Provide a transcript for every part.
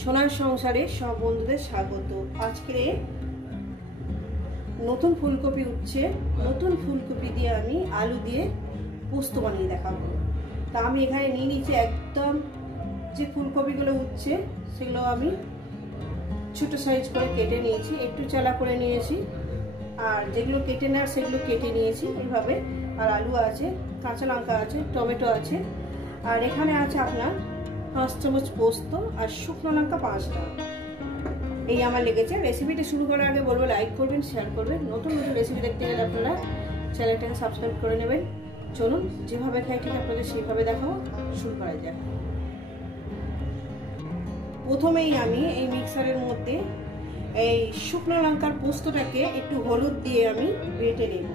সোনার সংসারে সব বন্ধুদের স্বাগত। আজকে নতুন ফুলকপি উঠছে, নতুন ফুলকপি দিয়ে আমি আলু দিয়ে পোস্ত বানিয়ে দেখাবো। তা আমি এখানে নিয়ে নিয়েছি একদম যে ফুলকপিগুলো উঠছে সেগুলো আমি ছোটো সাইজ করে কেটে নিয়েছি, একটু চালা করে নিয়েছি, আর যেগুলো কেটে নেওয়ার সেগুলো কেটে নিয়েছি এইভাবে। আর আলু আছে, কাঁচা লঙ্কা আছে, টমেটো আছে, আর এখানে আছে আপনার 5 চামচ পোস্ত আর শুকনো লঙ্কা 5টা। এই আমার লেগেছে। রেসিপিটা শুরু করার আগে বলবো লাইক করবেন, শেয়ার করবেন। নতুন নতুন রেসিপি দেখতে গেলে আপনারা চ্যানেলটাকে সাবস্ক্রাইব করে নেবেন। চলুন যেভাবে খাই ঠিক আপনাদের সেইভাবে দেখাবো। শুরু করা যাক। প্রথমেই আমি এই মিক্সারের মধ্যে এই শুকনো লঙ্কার পোস্তটাকে একটু হলুদ দিয়ে আমি বেটে নেব।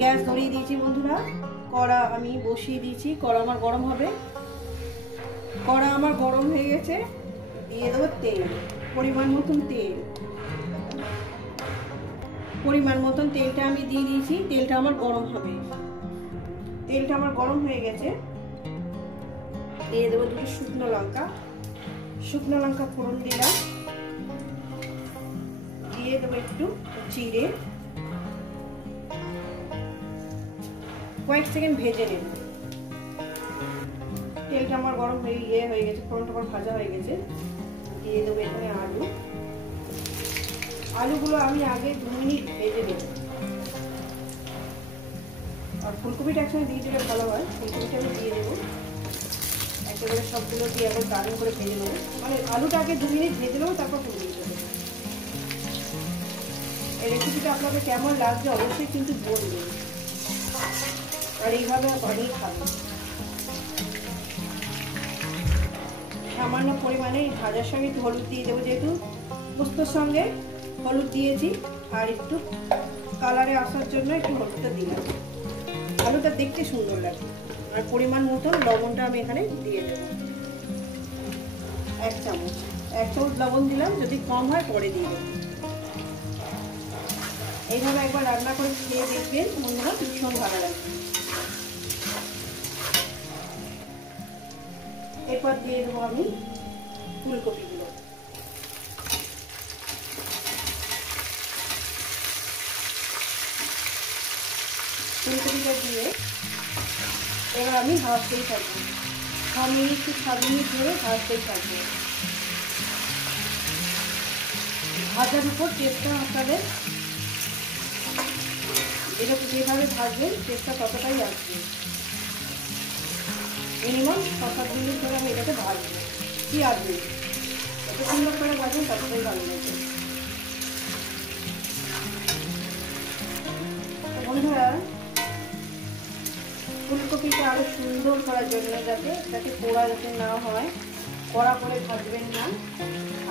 গ্যাস ধরিয়ে দিয়েছি বন্ধুরা, কড়া আমি বসিয়ে দিয়েছি। কড়া আমার গরম হবে। কড়া আমার গরম হয়ে গেছে, দিয়ে দেবো তেল, পরিমাণ মতন তেল। পরিমাণ মতন তেলটা আমি দিয়ে দিয়েছি। তেলটা আমার গরম হবে। তেলটা আমার গরম হয়ে গেছে, দিয়ে দেবো 2 শুকনো লঙ্কা। শুকনো লঙ্কা ফোড়ন দিলাম, দিয়ে দেবো একটু জিরে। কয়েক সেকেন্ড ভেজে নেব। তেলটা আমার গরম হয়ে গেছে, ফোড়নটা আমার ভাজা হয়ে গেছে। দিয়ে দেবো এখানে আলু। আলুগুলো আমি আগে 2 মিনিট ভেজে নেব। আর ফুলকপিটা একসঙ্গে দিয়ে দিলে ভালো হয়। ফুলকপিটা আমি দিয়ে দেবো একেবারে, সবগুলো দিয়ে একবার দারুণ করে ভেজে নেবো। মানে আলুটা আগে 2 মিনিট ভেজে নেবো, তারপর ফুলকপিটা দেবো। এই রেসিপিটা আপনাদের কেমন লাগছে অবশ্যই কিন্তু বলবেন, আর এইভাবে বানিয়ে খাবেন। সামান্য পরিমাণে ভাজার সঙ্গে একটু হলুদ দিয়ে দেবো, যেহেতু পোস্তর সঙ্গে হলুদ দিয়েছি, আর একটু কালারে আসার জন্য একটু হলুদটা দিলাম। আলুটা দেখতে সুন্দর লাগে। আর পরিমাণ মতো লবণটা আমি এখানে দিয়ে দেবো 1 চামচ। 1 চামচ লবণ দিলাম, যদি কম হয় পরে দিয়ে দেবো। এইভাবে একবার রান্না করে খেয়ে দেখবেন বন্ধুরা, ভীষণ ভালো লাগবে। এরপর দিয়ে দেবো আমি ফুলকপিগুলো। ফুলকপিটা দিয়ে এবার আমি ভাজতেই থাকবো। 6 মিনিট থেকে 7 মিনিট ধরে ভাজতেই থাকবো। ভাজার উপর টেস্টটা আপনাদের এরকম যেভাবে ভাজবেন টেস্টটা ততটাই আসবে। মিনিমাম 7-8 মিনিট ধরে আমি এটাকে ভাজবো। কি আসবে যত সুন্দর করে ভাজবেন ততটাই ভালো লাগবে। বন্ধুরা, ফুলকপিটা আরো সুন্দর করার জন্য যাতে পোড়া যাতে না হয়, কড়া করে ভাজবেন না,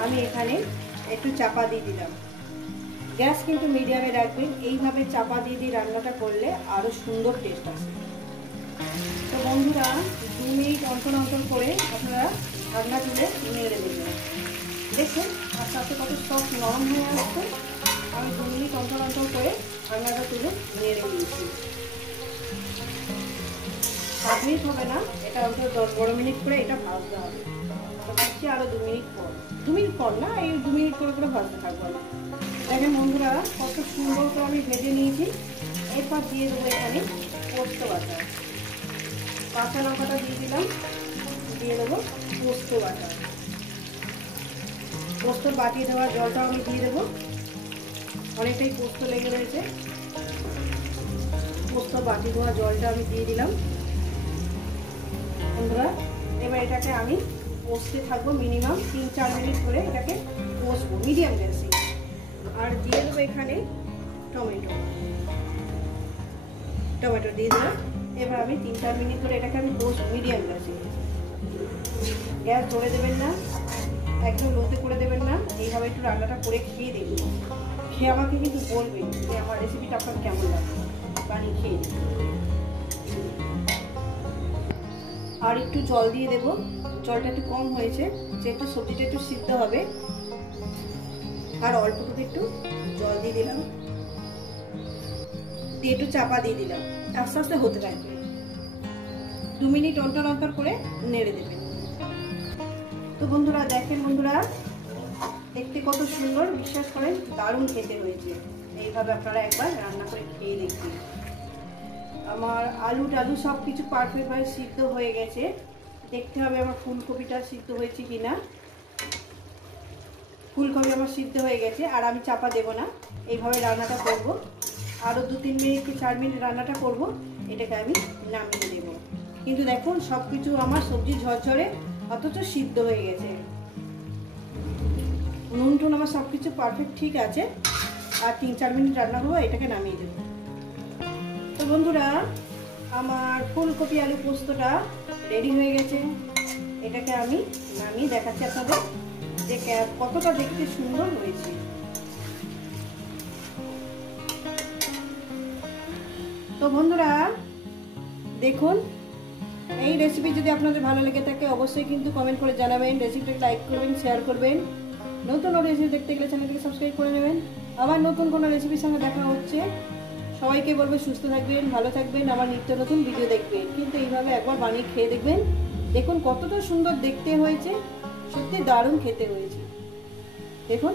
আমি এখানে একটু চাপা দিয়ে দিলাম। গ্যাস কিন্তু মিডিয়ামে রাখবেন। এইভাবে চাপা দিয়ে রান্নাটা করলে আরো সুন্দর টেস্ট আসে। তো বন্ধুরা, 2 মিনিট অন্তর অন্তর করে আপনারা ঠান্ডা তুলে নেড়ে দেবেন। দেখুন আস্তে আস্তে কত সফট নরম হয়ে আসছে। আমি 2 মিনিট অন্তর অন্তর করে ঠান্ডাটা তুলে নেড়ে দিয়েছি। 7 মিনিট হবে না, এটা অন্তত 10-12 মিনিট করে এটা ভাজতে হবে। তো ভাজছি আরো 2 মিনিট পর। 2 মিনিট পর না, এই 2 মিনিট করে ভাজতে থাকবো আমি। দেখেন বন্ধুরা কত সুন্দর করে আমি ভেজে নিয়েছি। এরপর দিয়ে দেবো এখানে পোস্ত বাটা। কাঁচা লঙ্কাটা দিয়ে দিলাম, দিয়ে দেবো পোস্ত বাটা। পোস্তর বাটিয়ে দেওয়া জলটা আমি দিয়ে দেবো। অনেকটাই পোস্ত লেগে রয়েছে। পোস্তর বাটি দেওয়া জলটা আমি দিয়ে দিলাম। বন্ধুরা, এবার এটাকে আমি কষতে থাকবো মিনিমাম 3-4 মিনিট করে এটাকে কষবো মিডিয়াম গ্যাসে। আর দিয়ে দেবো এখানে টমেটো দিয়ে দিলাম। এবার আমি 3-4 মিনিট ধরে এটাকে আমি কষবো মিডিয়াম গ্যাসে। গ্যাস ধরে দেবেন না, একদম লোতে করে দেবেন না। এইভাবে একটু রান্নাটা করে খেয়ে দেখবেন। খেয়ে আমাকে কিন্তু বলবেন যে আমার রেসিপিটা আপনার কেমন লাগে, বানিয়ে খেয়ে দেবেন। আর একটু জল দিয়ে দেবো। জলটা একটু কম হয়েছে, যেহেতু সবজিটা একটু সিদ্ধ হবে। আর অল্প করে একটু জল দিয়ে দিলাম, দিয়ে একটু চাপা দিয়ে দিলাম। আস্তে আস্তে হতে থাকবে। 2 মিনিট অন্তর অন্তর করে নেড়ে দেবেন। তো বন্ধুরা দেখেন, বন্ধুরা দেখতে কত সুন্দর, বিশ্বাস করেন দারুণ খেতে হয়েছে। এইভাবে আপনারা একবার রান্না করে খেয়ে দেখুন। আমার আলু টালু সব কিছু পারফেক্টভাবে সিদ্ধ হয়ে গেছে। দেখতে হবে আমার ফুলকপিটা সিদ্ধ হয়েছে কিনা। ফুলকপি আমার সিদ্ধ হয়ে গেছে, আর আমি চাপা দেব না, এইভাবে রান্নাটা করব। আরও 2-3 মিনিট কি 4 মিনিট রান্নাটা করব, এটাকে আমি নামিয়ে দেব। কিন্তু দেখুন সব কিছু আমার সবজি ঝরঝরে, অথচ সিদ্ধ হয়ে গেছে। নুন টুন আমার সব কিছু পারফেক্ট ঠিক আছে। আর 3-4 মিনিট রান্না করবো, এটাকে নামিয়ে দেব। তো বন্ধুরা আমার ফুলকপি আলু পোস্তটা রেডি হয়ে গেছে। এটাকে আমি নামিয়ে দেখাচ্ছি আপনাদের যে কতটা দেখতে সুন্দর হয়েছে। তো বন্ধুরা দেখুন, এই রেসিপি যদি আপনাদের ভালো লেগে থাকে অবশ্যই কিন্তু কমেন্ট করে জানাবেন, রেসিপিটাকে লাইক করবেন, শেয়ার করবেন। নতুন রেসিপি দেখতে গেলে চ্যানেলটিকে সাবস্ক্রাইব করে নেবেন। আবার নতুন কোনো রেসিপির সঙ্গে দেখা হচ্ছে। সবাইকে বলবো সুস্থ থাকবেন, ভালো থাকবেন, আবার নিত্য নতুন ভিডিও দেখবেন। কিন্তু এইভাবে একবার বানিয়ে খেয়ে দেখবেন, দেখুন কতটা সুন্দর দেখতে হয়েছে, সত্যি দারুণ খেতে হয়েছে। দেখুন।